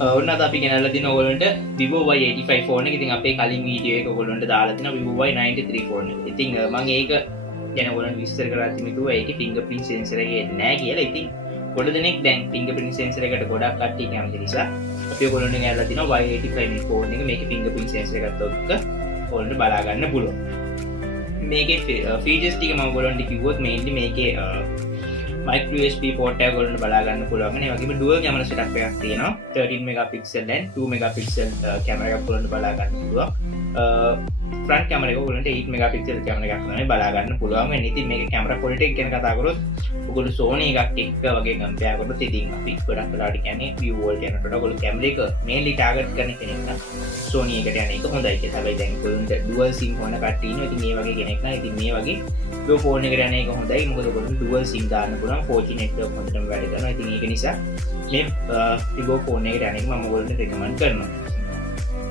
ඔන්න අද අපි ගෙනල්ලා දින ඔයගොල්ලන්ට Vivo Y85 ෆෝන් එක. ඉතින් අපේ කලින් වීඩියෝ එක ඔයගොල්ලන්ට දාලා තියෙනවා Vivo Y93 ෆෝන් එක. ඉතින් මම ඒක ගැන ඔයගොල්ලන්ට විස්තර කරලා තිබුණා ඒකේ fingerprint sensor එක එන්නේ නැහැ කියලා. ඉතින් ගොඩ දෙනෙක් දැන් fingerprint sensor එකට ගොඩක් කට්ටිය කැමති නිසා අපි ඔයගොල්ලන්ට ගෙනල්ලා දිනවා Y85 මේ ෆෝන් එක. මේකේ fingerprint sensor එකත් ඔක්ක ඔයගොල්ලන්ට බලා ගන්න පුළුවන්. මේකේ features ටික මම ඔයගොල්ලන්ට කිව්වොත් mainly මේකේ micro USB port එක ඔයගොල්ලන්ට බලා ගන්න පුළුවන්. ඒ වගේම dual camera setup එකක් තියෙනවා. 13 megapixel and 2 megapixel camera එකක් ඔයගොල්ලන්ට බලා ගන්න පුළුවන්. front camera එක ඔයගොල්ලන්ට 8 megapixel camera එකක් තමයි බලා ගන්න පුළුවන්. වෙන ඉතින් මේකේ camera quality එක ගැන කතා කරොත් ඔයගොල්ලෝ Sony එකක් එක්ක වගේ compare කරොත් ඉතින් අපි ගොඩක් වෙලාවට කියන්නේ Vivo වලට යනකොට ඔයගොල්ලෝ camera එක mainly target කරන කෙනෙක් නම් Sony එකට යන එක හොඳයි කියලා. හැබැයි දැන් ඔයගොල්ලන්ට dual sim හොන කට්ටිය ඉන්නවා. ඉතින් මේ වගේ කෙනෙක් නම් ඉතින් මේ වගේ Vivo ෆෝන් එකට යන එක හොඳයි. මොකද ඔයගොල්ලෝ dual sim දාන්න පුළුවන් 4G network හොඳටම වැඩ කරනවා. ඉතින් ඒක නිසා මේ Vivo ෆෝන් එකට යන එක මම ඔයගොල්ලන්ට recommend කරනවා.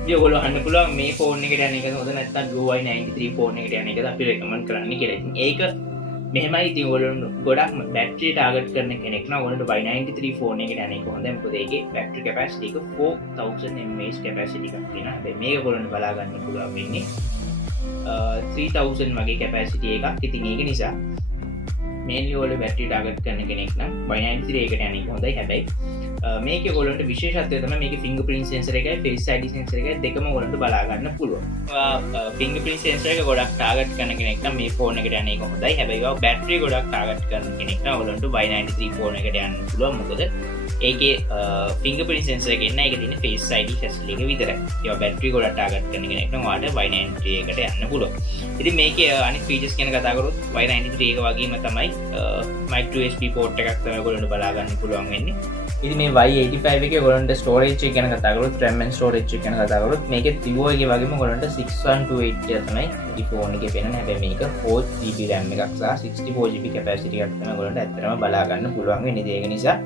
ඉතින් ඔයගොල්ලෝ අහන්න පුළුවන් මේ ෆෝන් එකට යන එකද හොඳ නැත්නම් Vivo Y93 ෆෝන් එකට යන එකද අපි recommend කරන්නේ කියලා. ඉතින් ඒක මෙහෙමයි. ඉතින් ඔයගොල්ලෝ ගොඩක් බැටරි ටාගට් කරන කෙනෙක් නම් ඔයගොල්ලන්ට Y93 ෆෝන් එකට යන එක හොඳයි. මොකද ඒකේ බැටරි capacity එක 4000 mAh capacity එකක් තියෙනවා. හැබැයි මේක ඔයගොල්ලන්ට බලා ගන්න පුළුවන් වෙන්නේ 3000 වගේ capacity එකක්. ඉතින් ඒක නිසා mainly ඔයගොල්ලෝ බැටරි ටාගට් කරන කෙනෙක් නම් Y93 එකට යන එක හොඳයි. හැබැයි මේකේ ඔයගොල්ලන්ට විශේෂත්වය තමයි මේකේ fingerprint sensor එකයි face ID sensor එකයි දෙකම ඔයගොල්ලන්ට බලා ගන්න පුළුවන්. fingerprint sensor එක ගොඩක් ටාගට් කරන කෙනෙක් නම් මේ ෆෝන් එකට යන එක හොඳයි. හැබැයි ඔය බැටරි ගොඩක් ටාගට් කරන කෙනෙක් නම් ඔයගොල්ලන්ට Y93 ෆෝන් එකට යන්න පුළුවන්. මොකද ඒකේ fingerprint sensor එක එන්න ඒක තියෙන face ID facility එක විතරයි. ඒවා බැටරි ගොඩක් ටාගට් කරන කෙනෙක් නම් ඔයාලට Y93 එකට යන්න පුළුවන්. ඉතින් මේකේ අනිත් features ගැන කතා කරොත් Y93 එක වගේම තමයි micro USB port එකක් තමයි ඔයගොල්ලන්ට බලා ගන්න පුළුවන් වෙන්නේ. ඉතින් මේ Y85 එකේ ඔයගොල්ලන්ට storage එක ගැන කතා කරොත් RAM and storage එක ගැන කතා කරොත් මේකේ Vivo එකේ වගේම ඔයගොල්ලන්ට 6128 කියලා තමයි මේ ෆෝන් එකේ පෙන්නන්නේ. හැබැයි මේක 4GB RAM එකක් සහ 64GB capacity එකක් තමයි ඔයගොල්ලන්ට ඇත්තටම බලා ගන්න පුළුවන් වෙන්නේ. ඒක නිසා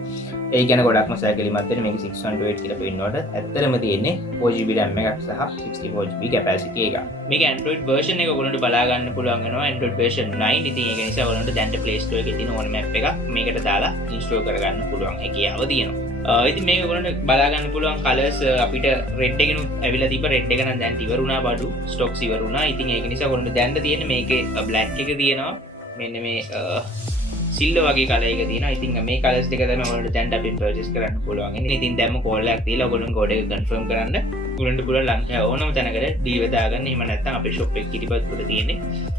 ඒ ගැන ගොඩක්ම සැකලිමත් වෙන්නේ මේක 6128 කියලා පෙන්නනකොට ඇත්තටම තියෙන්නේ 4GB RAM එකක් සහ 64GB capacity එකක්. මේක Android version එක ඔයගොල්ලන්ට බලා ගන්න පුළුවන් වෙනවා Android version 9. ඉතින් ඒක නිසා ඔයගොල්ලන්ට දැන් Play Store එකේ තියෙන ඕන map එකක් මේකට දාලා install කරගන්න පුළුවන් හැකියාව තියෙනවා. ඉතින් මේක ඔයගොල්ලන්ට බලා ගන්න පුළුවන් colors අපිට red එකනුත් ඇවිල්ලා තිබ්බ red එක නම් දැන් ඉවර වුණා බඩු stocks ඉවර වුණා. ඉතින් ඒක නිසා ඔයගොල්ලන්ට දැන් තියෙන්නේ මේකේ black එක තියෙනවා. මෙන්න මේ සිල්වර් වගේ කලර් එක තියෙනවා. ඉතින් මේ කලර්ස් දෙක තමයි ඔයගොල්ලන්ට දැන් අපින් purchase කරන්න පුළුවන්. ඉතින් දැන්ම call එකක් දීලා ඔයගොල්ලන් code එක confirm කරන්න. ඔයගොල්ලන්ට පුළුවන් ලංකාවේ ඕනම තැනකට deal දාගන්න. එහෙම නැත්නම් අපේ shop එක කිරිබත්පුර තියෙන්නේ.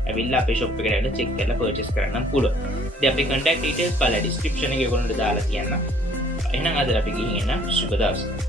ඇවිල්ලා අපේ shop එකට ඇවිල්ලා check කරලා purchase කරන්න පුළුවන්. ඉතින් අපේ contact details බලලා description එකේ ඔයගොල්ලන්ට දාලා තියන්න. එහෙනම් අද අපි ගිහින් එන්න සුබ දවසක්.